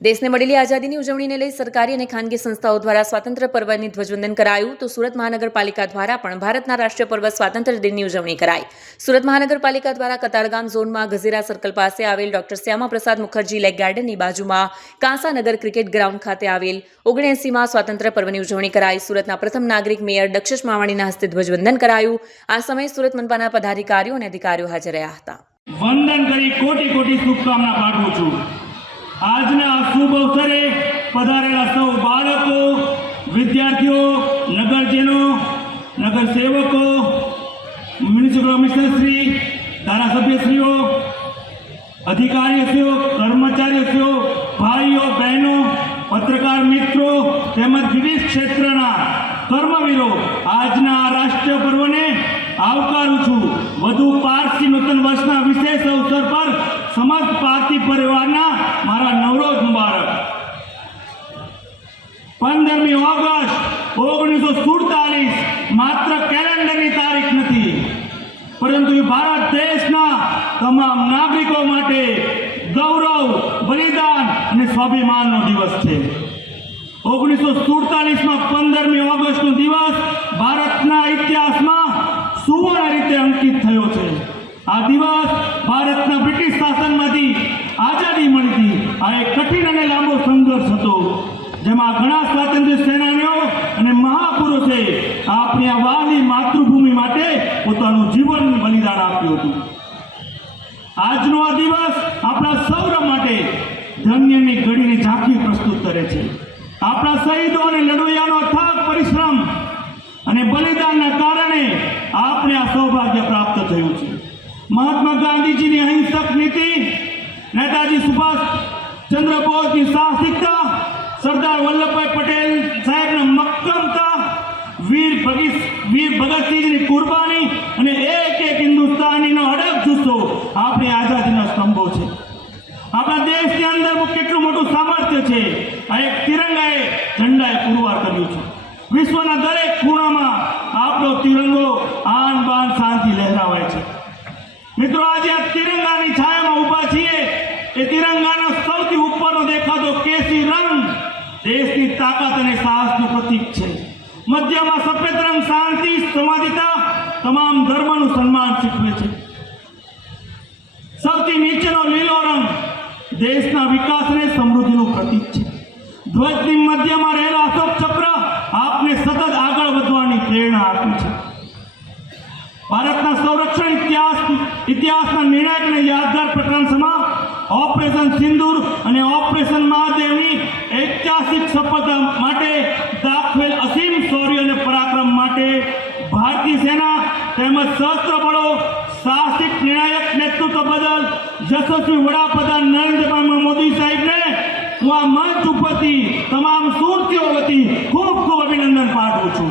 દેશને મળેલી આઝાદીની ઉજવણીને લઈ સરકારી અને ખાનગી સંસ્થાઓ દ્વારા સ્વાતંત્ર્ય પર્વની ધ્વજવંદન કરાયું તો સુરત મહાનગરપાલિકા દ્વારા પણ ભારતના રાષ્ટ્રીય પર્વ સ્વાતંત્ર્ય દિનની ઉજવણી કરાઈ। સુરત મહાનગરપાલિકા દ્વારા કતારગામ ઝોનમાં ગઝીરા સર્કલ પાસે આવેલ ડોક્ટર શ્યામાપ્રસાદ મુખર્જી લેક ગાર્ડનની બાજુમાં કાંસાનગર ક્રિકેટ ગ્રાઉન્ડ ખાતે આવેલ 79માં સ્વાતંત્ર્ય પર્વની ઉજવણી કરાઈ। સુરતના પ્રથમ નાગરિક મેયર દક્ષેશ માવાણીના હસ્તે ધ્વજવંદન કરાયું। આ સમયે સુરત મનપાના પદાધિકારીઓ અને અધિકારીઓ હાજર રહ્યા હતા। વંદન કરી કોટી કોટી શુભકામના પાઠવું છું। આજના શુભ અવસરે પધારેલા સૌ બાળકો, વિદ્યાર્થીઓ, નગરજનો, નગરસેવકો, મ્યુનિસિપલ કમિશનરશ્રી, ધારાસભ્યશ્રીઓ, અધિકારીશ્રીઓ, કર્મચારીશ્રીઓ, ભાઈઓ, બહેનો, પત્રકાર મિત્રો તેમજ વિવિધ ક્ષેત્રના કર્મવીરો આજના રાષ્ટ્રીય પર્વને આવકારું છું। વધુ પારસી નૂતન વર્ષના વિશેષ અવસર પર સમસ્ત પારસી પરિવારના મારા નવરોજ મુબારક। 15મી ઓગસ્ટ 1947 માત્ર કેલેન્ડરની તારીખ નથી, પરંતુ એ ભારત દેશના તમામ નાગરિકો માટે ગૌરવ, બલિદાન અને સ્વાભિમાનનો દિવસ છે। 1947માં 15મી ઓગસ્ટનો દિવસ ભારતના ઇતિહાસમાં સુવર્ણ રીતે અંકિત થયો છે। આ દિવસ ભારતના બ્રિટિશ શાસનમાંથી આઝાદી મળી હતી। આ એક કઠિન અને લાંબો સંઘર્ષ હતો, જેમાં ઘણા સ્વાતંત્ર્ય સેનાનીઓ અને મહાપુરુષે આપણી આ વહાલી માતૃભૂમિ માટે પોતાનું જીવન બલિદાન આપ્યું હતું। આજનો આ દિવસ આપણા સૌર માટે ધન્યની ઘડીની ઝાંખી પ્રસ્તુત કરે છે। આપણા શહીદો અને લડવૈયાનો અથાગ પરિશ્રમ અને બલિદાનના કારણે આપણે આ સૌભાગ્ય પ્રાપ્ત થયું છે। મહાત્મા ગાંધીજીની અહિંસક નીતિ, નેતાજી સુભાષચંદ્ર બોઝની સાહસિકતા, સરદાર વલ્લભભાઈ પટેલ સાહેબની મક્કમતા, વીર ભગતસિંહની કુરબાની અને એક એક હિન્દુસ્તાનીનો અડગ જુસ્સો આપણી આઝાદીના સ્તંભો છે। આપણા દેશની અંદર કેટલું મોટું સામર્થ્ય છે, આ એક તિરંગાએ ઝંડાએ પુરવાર કર્યું છે। વિશ્વના દરેક ખૂણામાં આપણો તિરંગો આન બાન શાનથી લહેરાવાય છે। મિત્રો, આજે આ તિરંગાની છાયામાં ઊભા છીએ। એ તિરંગાનો સૌથી ઉપરનો દેખાતો કેસરી રંગ દેશની તાકાત અને સાહસનું પ્રતીક છે। મધ્યમાં સફેદ રંગ શાંતિ, સંવાદિતા, તમામ ધર્મનું સન્માન શીખવે છે। સૌથી નીચેનો લીલો રંગ દેશના વિકાસ અને સમૃદ્ધિનું પ્રતીક છે। ધ્વજની મધ્યમાં રહેલા અશોક ચક્ર આપને સતત આગળ વધવાની પ્રેરણા આપે છે। ભારતના સંરક્ષણ ઇતિહાસના નિર્ણાયક અને યાદગાર પ્રકરણમાં ઓપરેશન સિંદૂર અને ઓપરેશન મહાદેવની ઐતિહાસિક સફળતા માટે દાખવેલ અસીમ શૌર્ય અને પરાક્રમ માટે ભારતીય સેના તેમજ સશસ્ત્ર બળો સાહસિક નિર્ણાયક નેતૃત્વ બદલ યશસ્વી વડાપ્રધાન નરેન્દ્રભાઈ મોદી સાહેબને હું આ મંચ ઉપરથી તમામ સુરતીઓ વતી ખૂબ ખૂબ અભિનંદન પાઠવું છું।